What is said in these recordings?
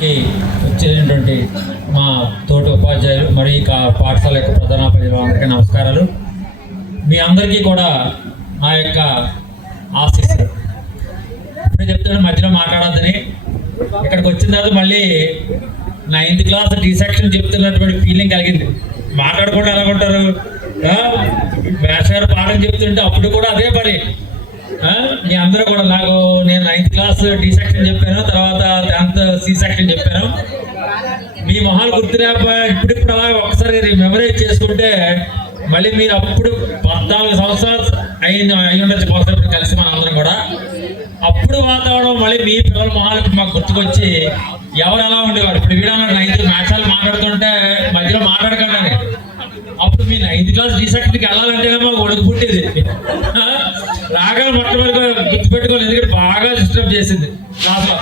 వచ్చినటువంటి మా తోటి ఉపాధ్యాయులు మరియు పాఠశాల యొక్క ప్రధానోపాధ్యాయులు అందరికీ నమస్కారాలు. మీ అందరికీ కూడా నా యొక్క ఆశీస్సులు. ఇప్పుడు చెప్తున్నాను, మధ్యలో మాట్లాడద్దని. ఇక్కడికి వచ్చిన తర్వాత మళ్ళీ 9th క్లాస్ డి సెక్షన్ చెప్తున్నటువంటి ఫీలింగ్ కలిగింది. మాట్లాడకుండా ఎలా ఉంటారు? మేష్ గారు పాఠం చెప్తుంటే అప్పుడు కూడా అదే పని. మీ అందరూ కూడా నేను 9th క్లాస్ డి సెక్షన్ చెప్పాను, తర్వాత 10th సి సెక్షన్ చెప్పాను. మీ మొహాలు గుర్తులేక ఇప్పుడిప్పుడు అలా ఒకసారి మెమరైజ్ చేసుకుంటే మళ్ళీ మీరు అప్పుడు 14 సంవత్సరాలు అయి ఉండొచ్చు ఒకసారి కలిసి మన అందరం కూడా. అప్పుడు వాతావరణం మళ్ళీ మీ పిల్లల మొహాలు మాకు గుర్తుకొచ్చి ఎవరు ఎలా ఉండేవారు. ఇప్పుడు వీడన్నా 9th మేషాలు మాట్లాడుతుంటే మధ్యలో మాట్లాడకండి. అప్పుడు మీ 9th క్లాస్ డి సెక్షన్కి వెళ్ళాలంటేనే మాకు ఒడుగు పుట్టేది. రాగాలు మొట్టమొదటి గుర్తుపెట్టుకోవాలి, ఎందుకంటే బాగా డిస్టర్బ్ చేసింది క్లాస్లో.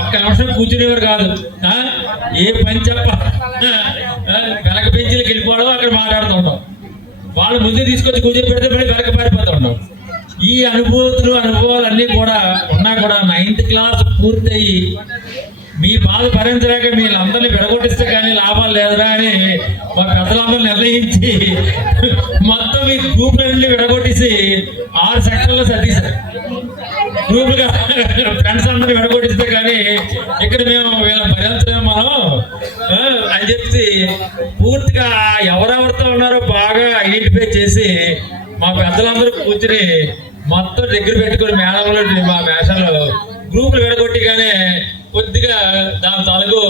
ఒక్క నిమిషం కూర్చునేవారు కాదు. ఏ పని చెప్ప వెనక బెంచీలకు వెళ్ళిపోవడం, అక్కడ మాట్లాడుతుంటాం. వాళ్ళు ముందే తీసుకొచ్చి కూర్చోబెడితే మళ్ళీ వెనక పారిపోతుంటాం. ఈ అనుభవాలు అన్నీ కూడా ఉన్నా కూడా 9th క్లాస్ పూర్తయి మీ బాధ భరించలేక వీళ్ళందరినీ విడగొట్టిస్తే కానీ లాభాలు లేదురా అని మా పెద్దలందరూ నిర్ణయించి మొత్తం మీ గ్రూప్ నుండి విడగొట్టేసి 6 సెక్షన్లో సర్దీశారు. గ్రూపులుగా ఫ్రెండ్స్ అందరినీ విడగొట్టిస్తే కానీ ఇక్కడ మేము వీళ్ళని భరించలేము మనం అని చెప్పి పూర్తిగా ఎవరెవరితో ఉన్నారో బాగా ఐడెంటిఫై చేసి మా పెద్దలందరూ కూర్చుని మొత్తం దగ్గర పెట్టుకుని మేడంలో మా వేషాలు గ్రూపులు విడగొట్టిగానే కొద్దిగా దాని తాలూకు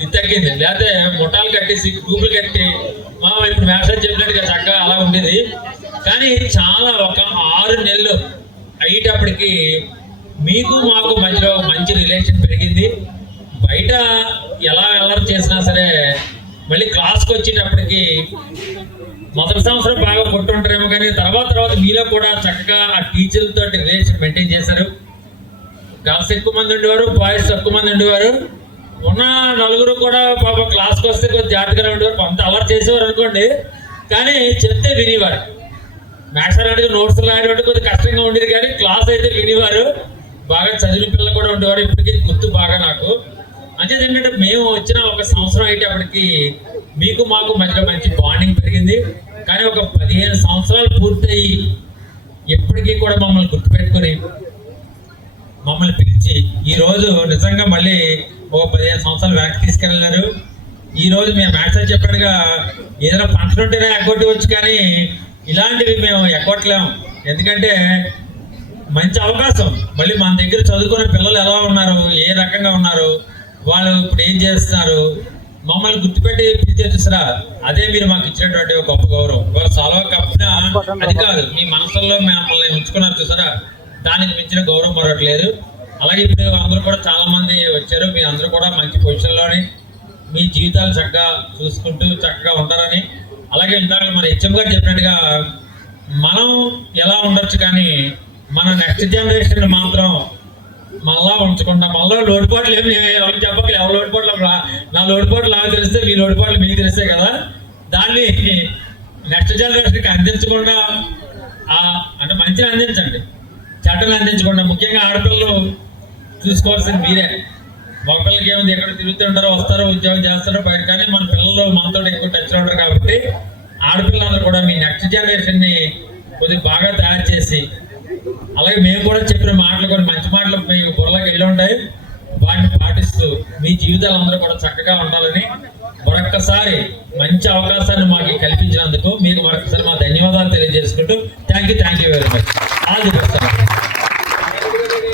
ఇది తగ్గింది. లేకపోతే ముఠాలు కట్టేసి గ్రూపులు కట్టి ఇప్పుడు మేషాలు చెప్పినట్టుగా చక్కగా అలా ఉండేది. కానీ చాలా ఒక 6 నెలలు అయ్యేటప్పటికి మీకు మాకు మధ్యలో మంచి రిలేషన్ పెరిగింది. బయట ఎలా చేసినా సరే మళ్ళీ క్లాస్కి వచ్చేటప్పటికి మొదటి సంవత్సరం బాగా కొట్టుంటారేమో, కానీ తర్వాత మీలో కూడా చక్కగా ఆ టీచర్లతో రిలేషన్ మెయింటైన్ చేశారు. గర్ల్స్ ఎక్కువ మంది ఉండేవారు, బాయ్స్ తక్కువ మంది ఉండేవారు. ఉన్న 4 కూడా పాప క్లాస్కి వస్తే కొద్ది జాగ్రత్తగా ఉండేవారు. కొంత అలర్ చేసేవారు అనుకోండి, కానీ చెప్తే వినేవారు. మ్యాథ్స్ అనేది నోట్స్ లాంటి కొద్దిగా కష్టంగా ఉండేది, కానీ క్లాస్ అయితే వినేవారు. బాగా చదివిన పిల్లలు కూడా ఉండేవారు. ఇప్పటికీ గుర్తు బాగా నాకు. అంచేది ఏంటంటే మేము వచ్చిన 1 సంవత్సరం అయ్యేటప్పటికి మీకు మాకు మధ్యలో మంచి బాండింగ్ పెరిగింది. కానీ ఒక 15 సంవత్సరాలు పూర్తయి ఎప్పటికీ కూడా మమ్మల్ని గుర్తుపెట్టుకొని మమ్మల్ని పిలిచి ఈరోజు నిజంగా మళ్ళీ ఒక 15 సంవత్సరాలు వెనక్కి తీసుకెళ్ళారు. ఈరోజు మేము మ్యాథ్స్ చెప్పాడుగా ఏదైనా ఫంక్షన్ ఉంటేనే ఎగ్గొట్టవచ్చు, కానీ ఇలాంటివి మేము ఎగ్గొట్టలేము. ఎందుకంటే మంచి అవకాశం. మళ్ళీ మన దగ్గర చదువుకునే పిల్లలు ఎలా ఉన్నారు, ఏ రకంగా ఉన్నారు, వాళ్ళు ఇప్పుడు ఏం చేస్తున్నారు, మమ్మల్ని గుర్తుపెట్టి పిలిచే చూసారా, అదే మీరు మాకు ఇచ్చినటువంటి ఒక గొప్ప గౌరవం. వాళ్ళు సలహా కప్పినా అది కాదు, మీ మనసుల్లో మమ్మల్ని ఉంచుకున్నారు చూసారా, దానికి మించిన గౌరవం మరొకట్లేదు. అలాగే ఇప్పుడు అందరూ కూడా చాలా మంది వచ్చారు. మీరు అందరూ కూడా మంచి పొజిషన్లోని మీ జీవితాలు చక్కగా చూసుకుంటూ చక్కగా ఉంటారని. అలాగే ఇందాక మన హెచ్ఎం గారు చెప్పినట్టుగా మనం ఎలా ఉండొచ్చు, కానీ మన నెక్స్ట్ జనరేషన్ మాత్రం మళ్ళా ఉంచకుండా మళ్ళీ లోటుపాట్లు ఏమి ఎవరికి చెప్పక, ఎవరు లోటుపాట్లు నా లోటుపాట్లు నాకు తెలిస్తే మీ లోటుపాట్లు మీకు తెలిస్తాయి కదా, దాన్ని నెక్స్ట్ జనరేషన్కి అందించకుండా అంటే మంచిగా అందించండి, చెడ్డలు అందించకుండా. ముఖ్యంగా ఆడపిల్లలు చూసుకోవాల్సింది మీరే. మగపిల్లలకి ఏముంది, ఎక్కడ తిరుగుతుంటారో వస్తారో ఉద్యోగం చేస్తారో బయట, కానీ మన పిల్లలు మనతో ఎక్కువ టచ్లో ఉంటారు. కాబట్టి ఆడపిల్లలందరూ కూడా మీ నెక్స్ట్ జనరేషన్ని కొద్దిగా బాగా తయారు చేసి, అలాగే మేము కూడా చెప్పిన మాటలు కొన్ని మంచి మాటలు మీ బుర్రలోకి వెళ్ళి ఉంటాయి, వాటిని పాటిస్తూ మీ జీవితాలు అందరూ కూడా చక్కగా ఉండాలని మరొక్కసారి మంచి అవకాశాన్ని మాకు కల్పించినందుకు మీకు మరొకసారి మా ధన్యవాదాలు తెలియజేసుకుంటూ thank you very much. All the best.